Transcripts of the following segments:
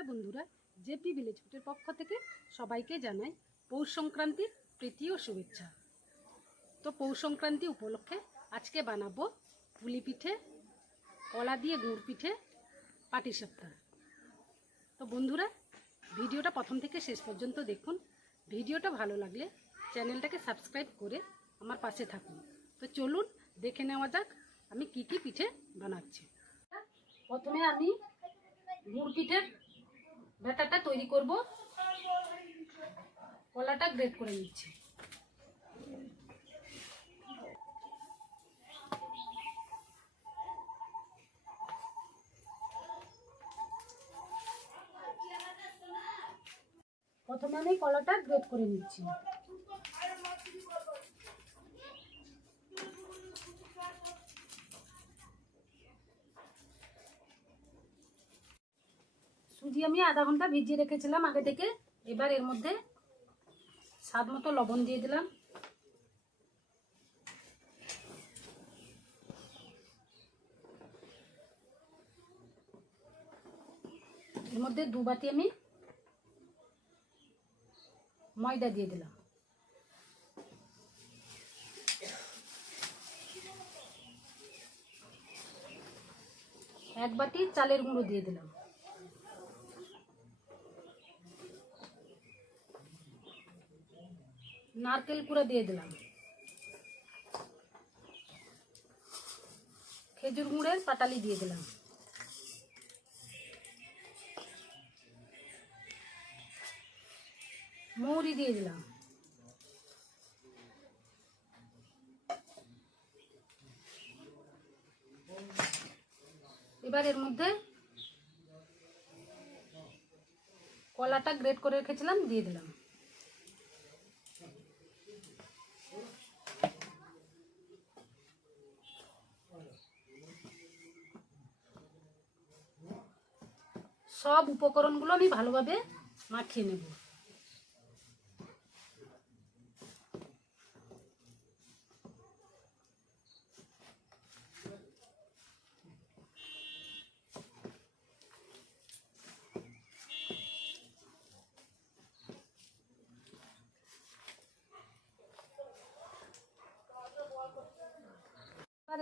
নমস্কার বন্ধুরা, JP village ফুটের পক্ষ থেকে সবাইকে জানাই পৌষ সংক্রান্তির প্রীতি ও শুভেচ্ছা। তো পৌষ সংক্রান্তি উপলক্ষে আজকে বানাবো পুলি পিঠে, কলা দিয়ে গুড় পিঠে পাটিসাপ্তা তো বন্ধুরা, ভিডিওটা প্রথম থেকে শেষ পর্যন্ত দেখুন। ভিডিওটা ভালো লাগলে চ্যানেলটাকে সাবস্ক্রাইব করে আমার পাশে থাকুন। তো চলুন, দেখে নেওয়া যাক আমি কি কি পিঠে বানাচ্ছি। প্রথমে আমি গুড় পিঠের ব্যাটারটা তৈরি করব। কলাটা গ্রেট করে নিচ্ছি। প্রথমে আমি কলাটা গ্রেট করে নিচ্ছি। সুজি আমি আধা ঘণ্টা ভিজিয়ে রেখেছিলাম আগে থেকে। এবার এর মধ্যে স্বাদ মতো লবণ দিয়ে দিলাম। এর মধ্যে দু বাটি আমি ময়দা দিয়ে দিলাম। এক বাটি চালের গুঁড়ো দিয়ে দিলাম। নারকেল কুড়া দিয়ে দিলাম। খেজুর গুড়ের পাটালি দিয়ে দিলাম। মৌরি দিয়ে দিলাম। এবার এর মধ্যে কলাটা গ্রেট করে রেখেছিলাম, দিয়ে দিলাম। সব উপকরণগুলো আমি ভালোভাবে মাখিয়ে নেব।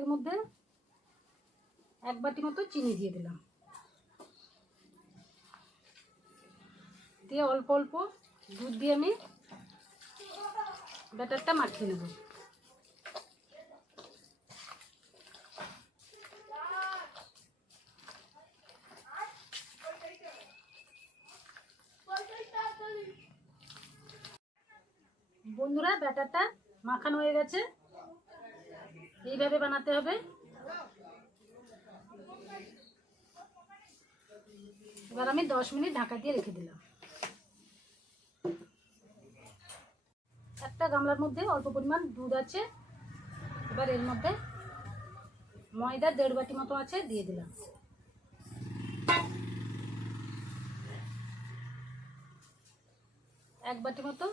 এর মধ্যে এক বাটি মতো চিনি দিয়ে দিলাম। দিয়ে অল্প অল্প দুধ দিয়ে আমি ব্যাটারটা মাখিয়ে নেব। বন্ধুরা, ব্যাটারটা মাখানো হয়ে গেছে। এইভাবে বানাতে হবে। এবার আমি দশ মিনিট ঢাকা দিয়ে রেখে দিলাম। একটা গামলার মধ্যে অল্প পরিমাণ দুধ আছে। এবার এর মধ্যে ময়দা দেড় বাটি মতো আছে, দিয়ে দিলাম। এক বাটি মতো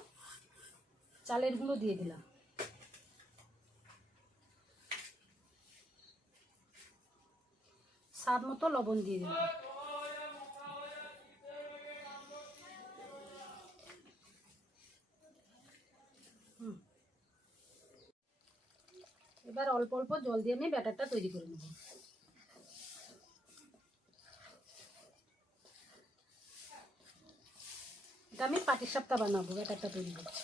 চালের গুঁড়ো দিয়ে দিলাম। স্বাদ মতো লবণ দিয়ে দিলাম। এবার অল্প অল্প জল দিয়ে আমি ব্যাটারটা তৈরি করে নেব। এটা আমি পাটির সাপটা বানাবো, ব্যাটারটা তৈরি করছি।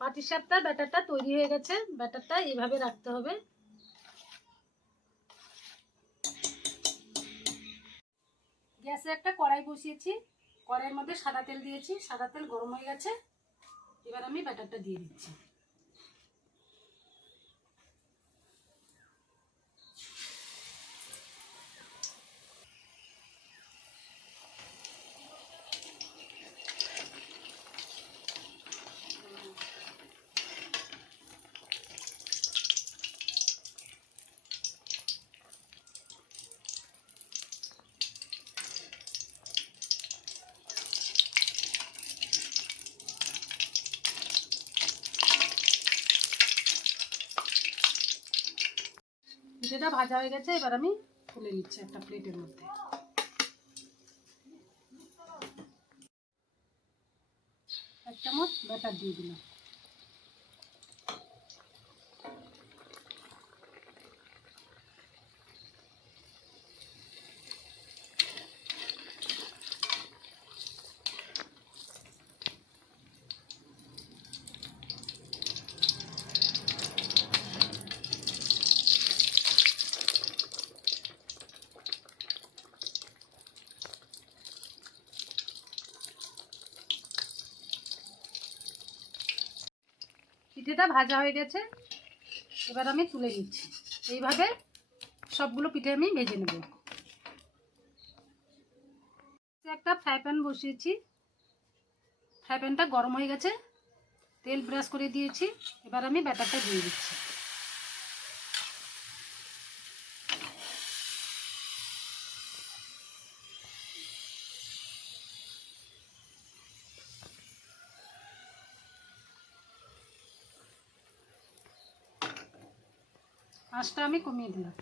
পাটির সাপটার ব্যাটারটা তৈরি হয়ে গেছে, ব্যাটারটা এইভাবে রাখতে হবে। বসিয়েছি, কড়াইয়ের মধ্যে সাদা তেল দিয়েছি, সাদা তেল গরম হয়ে গেছে। এবার আমি ব্যাটারটা দিয়ে দিচ্ছি। পিঠেটা ভাজা হয়ে গেছে, এবার আমি তুলে নিচ্ছি একটা প্লেটের মধ্যে। এক চামচ ব্যাটার দিয়ে দিলাম। পিঠেটা ভাজা হয়ে গেছে। এবার আমি তুলে নিচ্ছি। এইভাবে সবগুলো পিঠে আমি ভেজে নেব। একটা ফ্রাই প্যান বসিয়েছি। ফ্রাই প্যানটা গরম হয়ে গেছে। তেল ব্রাশ করে দিয়েছি। এবার আমি ব্যাটারটা দিয়ে দিচ্ছি। আঁচটা আমি কমিয়ে দিলাম।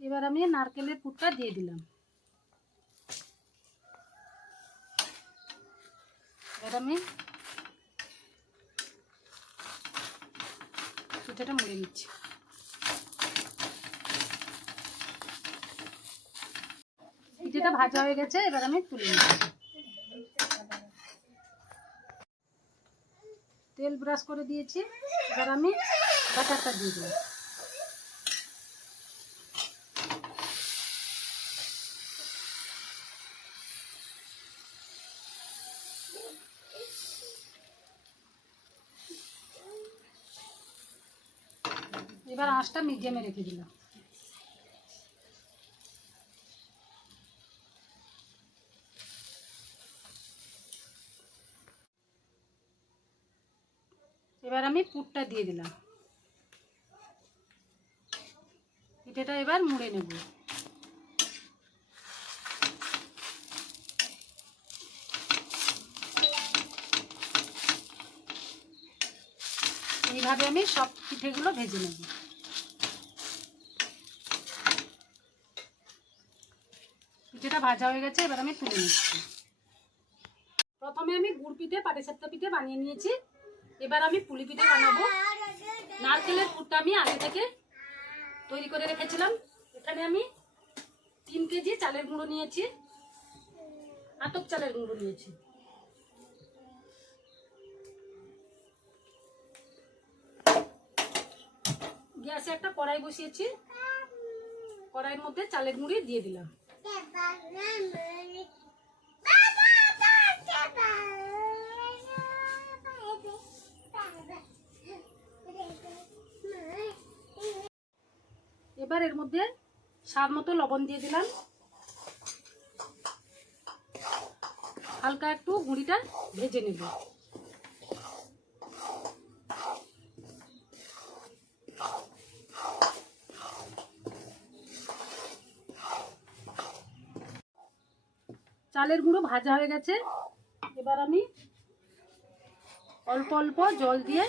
এবার আমি নারকেলের পুরটা দিয়ে দিলাম। এবার আমি পিঠাটা মুড়ে নিচ্ছি। পিঠেটা ভাজা হয়ে গেছে, এবার আমি তুলে নিচ্ছি তেল ব্রাশ করে দিয়েছি, এবার আমি বাটারটা দিয়ে দিলাম এবার আঁচটা মিডিয়ামে রেখে দিলাম। এবার আমি পুরটা দিয়ে দিলাম। পিঠেটা এবার মুড়ে নেব। এইভাবে আমি সব পিঠেগুলো ভেজে নেব। পিঠেটা ভাজা হয়ে গেছে, এবার আমি তুলে নিচ্ছি। প্রথমে আমি গুড় পিঠে পাটিসাপটা পিঠে বানিয়ে নিয়েছি। এবার আমি পুলি পিঠে বানাবো। নারকেলের পুরটা আমি আগে থেকে তৈরি করে রেখেছিলাম। এখানে আমি তিন কেজি চালের গুঁড়ো নিয়েছি। আতপ চালের গুঁড়ো নিয়েছি। গ্যাসে একটা কড়াই বসিয়েছি। কড়াইয়ের মধ্যে চালের গুঁড়ি দিয়ে দিলাম। এবার এর মধ্যে স্বাদ মতো লবণ দিয়ে দিলাম। হালকা একটু গুঁড়িটা ভেজে নেব। চালের গুঁড়ো ভাজা হয়ে গেছে। এবার আমি অল্প অল্প জল দিয়ে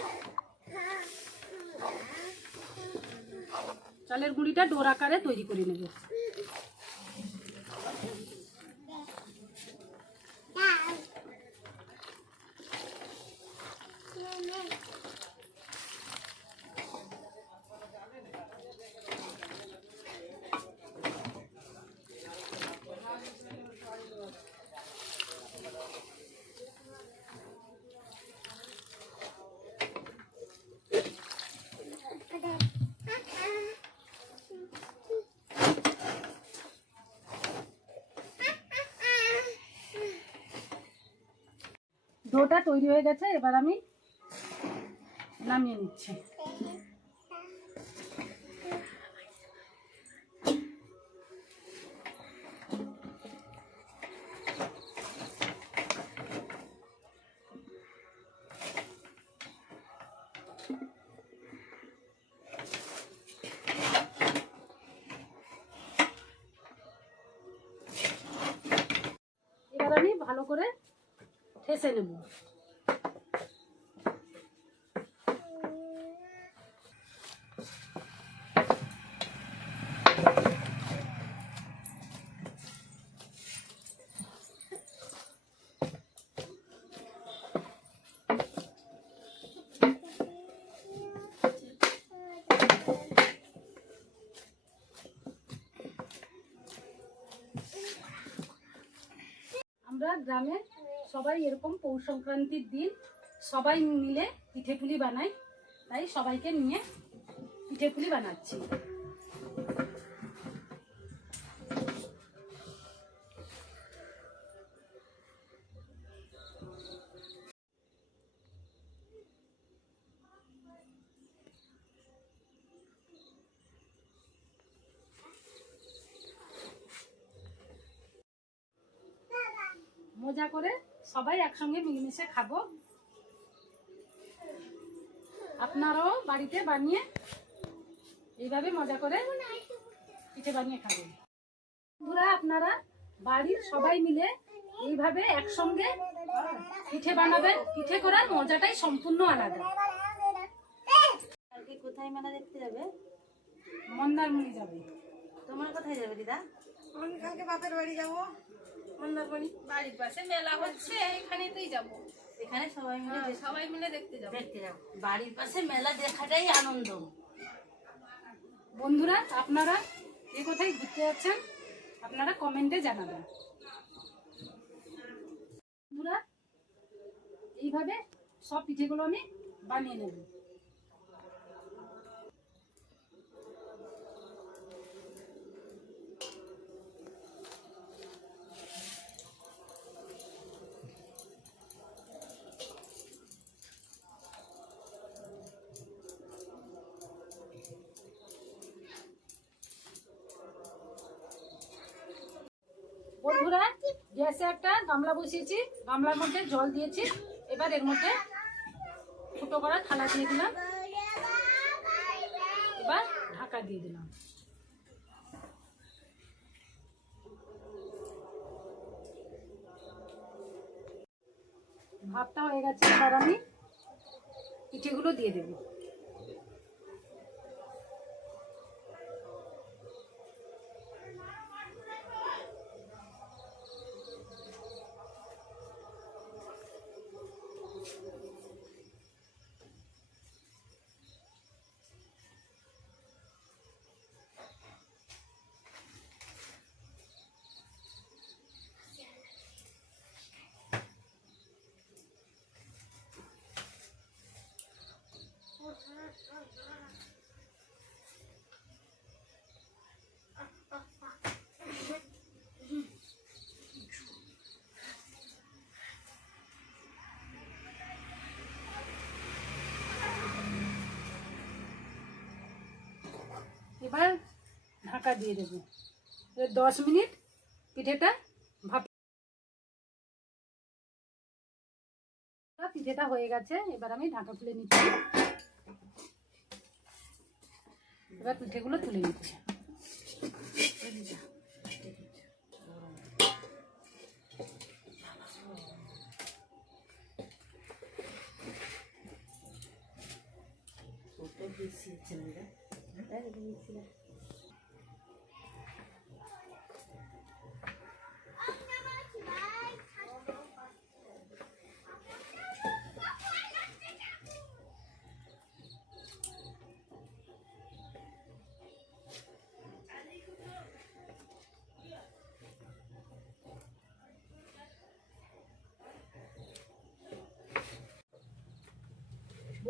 চালের গুঁড়িটা ডোর আকারে তৈরি করে নেব। ডোটা তৈরি হয়ে গেছে এবার আমি নামিয়ে নিচ্ছি। এবার আমি ভালো করে ঠেসে নেব আমরা গ্রামে সবাই এরকম পৌষ সংক্রান্তির দিন সবাই মিলে পিঠে পুলি বানাই। তাই সবাইকে নিয়ে পিঠে পুলি বানাচ্ছি। মজা করে সবাই একসঙ্গে মিলেমিশে খাব। আপনারাও বাড়িতে বানিয়ে এইভাবে মজা করে পিঠে বানিয়ে খাবেন। বন্ধুরা আপনারা বাড়ির সবাই মিলে এইভাবে একসঙ্গে পিঠে বানাবেন। পিঠে করার মজাটাই সম্পূর্ণ আলাদা। কালকে কোথায় মেলা দেখতে যাবে? মন্দারমণি যাবে। তোমার কোথায় যাবে দিদা? আমি কালকে বাপের বাড়ি যাব। মন্দারমণি। বাড়ির পাশে মেলা হচ্ছে এখানেতেই যাব। এখানে সবাই মিলে হ্যাঁ, সবাই মিলে দেখতে যাব। দেখতে যাব। বাড়ির পাশে মেলা দেখাটাই আনন্দ। বন্ধুরা আপনারা এ কোথায় ঘুরতে যাচ্ছেন আপনারা কমেন্টে জানাবেন। বন্ধুরা এইভাবে সব পিঠেগুলো আমি বানিয়ে নেব বন্ধুরা গ্যাসে একটা গামলা বসিয়েছি, গামলার মধ্যে জল দিয়েছি, এবার এর মধ্যে ফুটো করা থালা দিয়ে দিলাম। এবার ঢাকা দিয়ে দিলাম। ভাতটা হয়ে গেছে, এবার আমি পিঠেগুলো দিয়ে দেবো। এবার ঢাকা দিয়ে দেবো। দশ মিনিট পিঠেটা ভাপ পিঠেটা হয়ে গেছে, এবার আমি ঢাকা খুলে নিচ্ছি। এবার পিঠেগুলো তুলে নিচ্ছি। বেশি হচ্ছে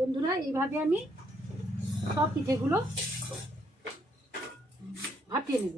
বন্ধুরা এইভাবে আমি সব পিঠেগুলো ভাপিয়ে নেব।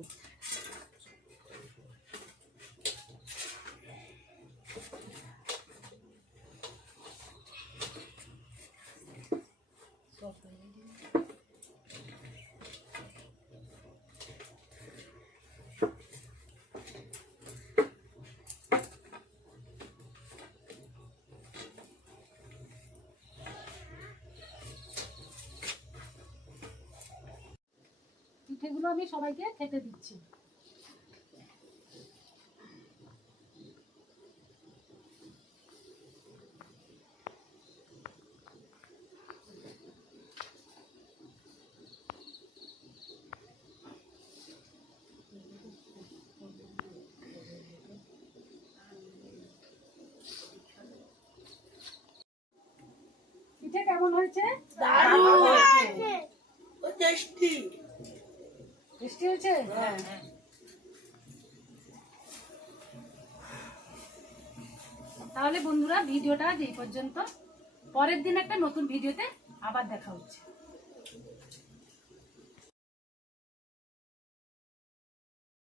এগুলো আমি সবাইকে খেতে দিচ্ছি। কেমন হয়েছে? দারুণ টেস্টি হয়েছে? তাহলে বন্ধুরা ভিডিওটা এই পর্যন্ত। পরের দিন একটা নতুন ভিডিওতে আবার দেখা হচ্ছে।